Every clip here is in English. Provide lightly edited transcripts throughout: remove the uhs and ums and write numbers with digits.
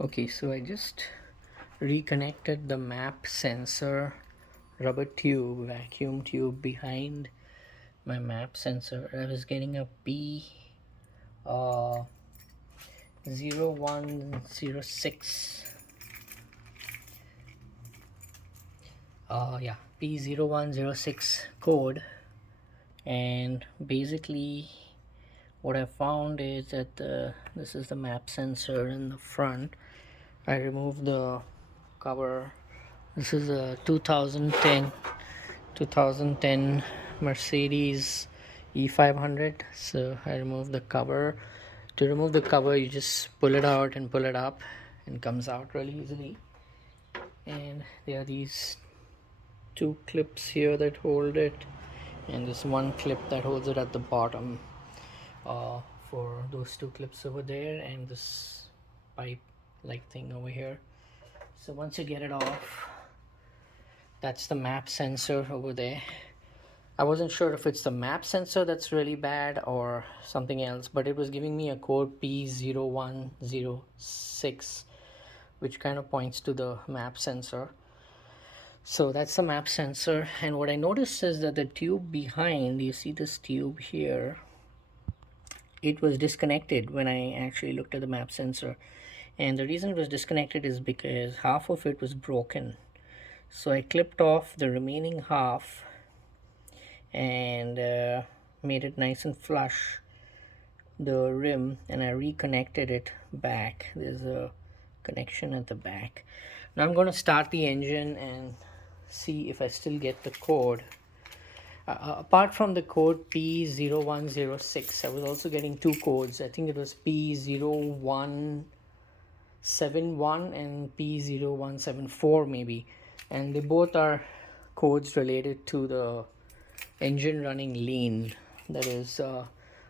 Okay, so I just reconnected the map sensor rubber tube, vacuum tube behind my map sensor. I was getting a uh, 0106 yeah, P0106 code, and basically what I found is that this is the map sensor in the front. I removed the cover. This is a 2010 Mercedes E500. So I removed the cover. To remove the cover, you just pull it out and pull it up, and comes out really easily. And there are these two clips here that hold it, and this one clip that holds it at the bottom, uh, for those two clips over there, and this pipe like thing over here. So once you get it off, that's the map sensor over there. I wasn't sure if it's the map sensor that's really bad or something else, but it was giving me a code P0106, which kind of points to the map sensor. So that's the map sensor. And what I noticed is that the tube behind, you see this tube here, it was disconnected when I actually looked at the map sensor. And the reason it was disconnected is because half of it was broken. So I clipped off the remaining half and made it nice and flush, the rim, and I reconnected it back. There's a connection at the back. Now I'm going to start the engine and see if I still get the code. Apart from the code P0106, I was also getting two codes. I think it was P0171 and P0174 maybe, and they both are codes related to the engine running lean. That is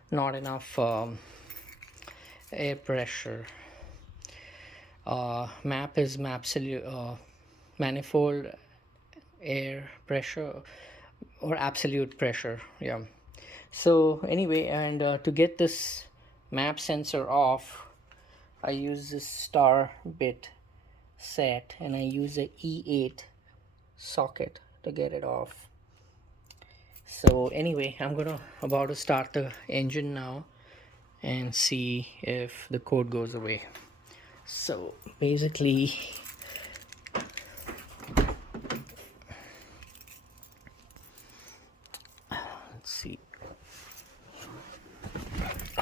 not enough air pressure. Map is manifold air pressure or absolute pressure, yeah. So anyway, and to get this map sensor off, I use this star bit set, and I use a E8 socket to get it off. So anyway, I'm about to start the engine now and see if the code goes away. So basically, let's see.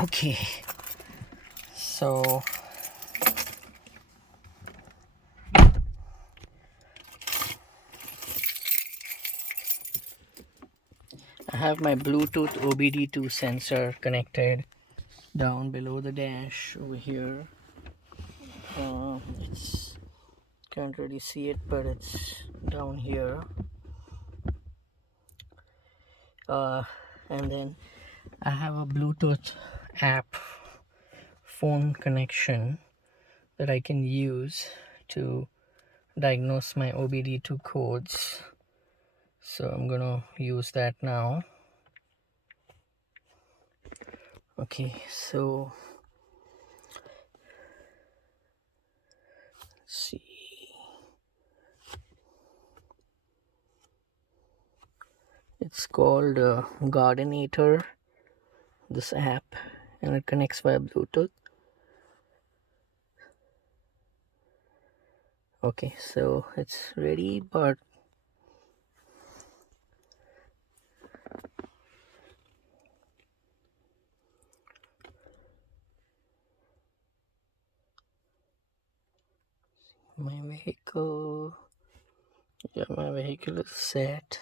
Okay, so I have my Bluetooth OBD2 sensor connected down below the dash over here. It's can't really see it, but it's down here. And then I have a Bluetooth app phone connection that I can use to diagnose my OBD2 codes. So I'm gonna use that now. Okay, so let's see. It's called Gardenator, this app, and it connects via Bluetooth. Okay, so it's ready, but my vehicle is set.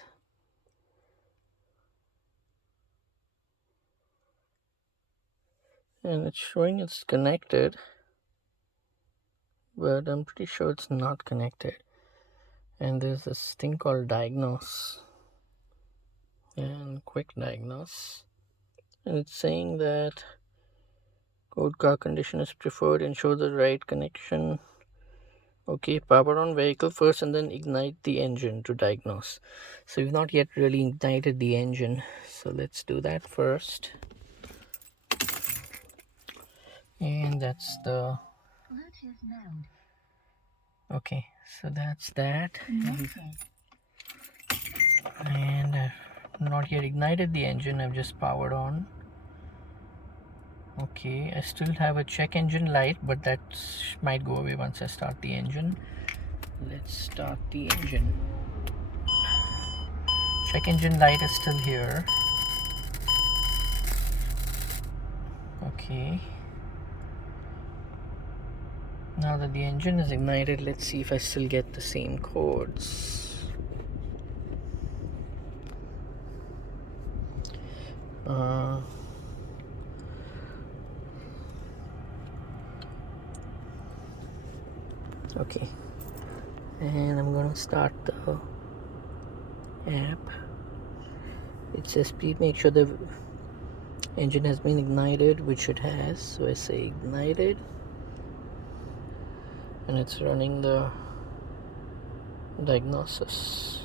And it's showing it's connected, but I'm pretty sure it's not connected. And there's this thing called diagnose and quick diagnose, and it's saying that code car condition is preferred, ensure the right connection. Okay, power on vehicle first and then ignite the engine to diagnose. So we've not yet really ignited the engine, so let's do that first. And that's the Okay, so that's that. And I've not yet ignited the engine, I've just powered on. Okay, I still have a check engine light, but that might go away once I start the engine. Let's start the engine. Check engine light is still here. Okay. Now that the engine is ignited, let's see if I still get the same codes. Okay, and I'm gonna start the app. It says please make sure the engine has been ignited, which it has. So I say ignited, and it's running the diagnosis.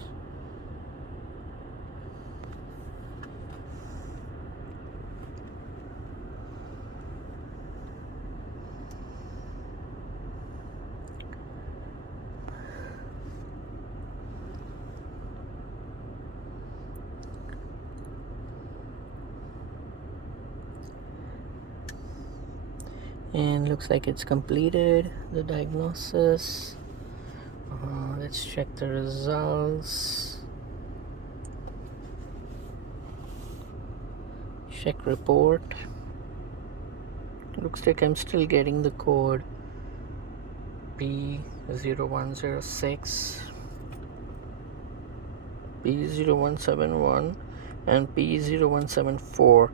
And looks like it's completed the diagnosis. Let's check the results. Check report. Looks like I'm still getting the code P0106, P0171, and P0174.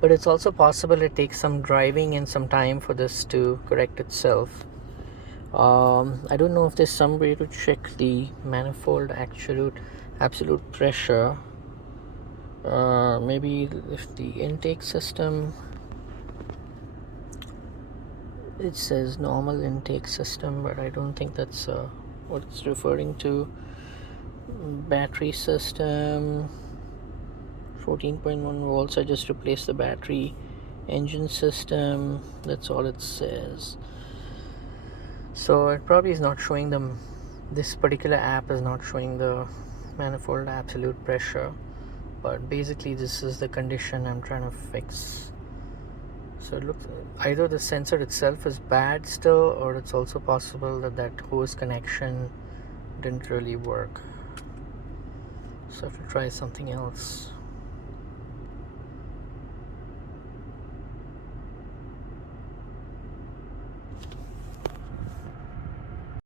But it's also possible it takes some driving and some time for this to correct itself. I don't know if there's some way to check the manifold absolute pressure. Maybe if the intake system, it says normal intake system, but I don't think that's what it's referring to. Battery system 14.1 volts. I just replaced the battery. Engine system, that's all it says. So it probably is not showing them, this particular app is not showing the manifold absolute pressure, but basically this is the condition I'm trying to fix. So it looks either the sensor itself is bad still, or it's also possible that that hose connection didn't really work. So I have to try something else.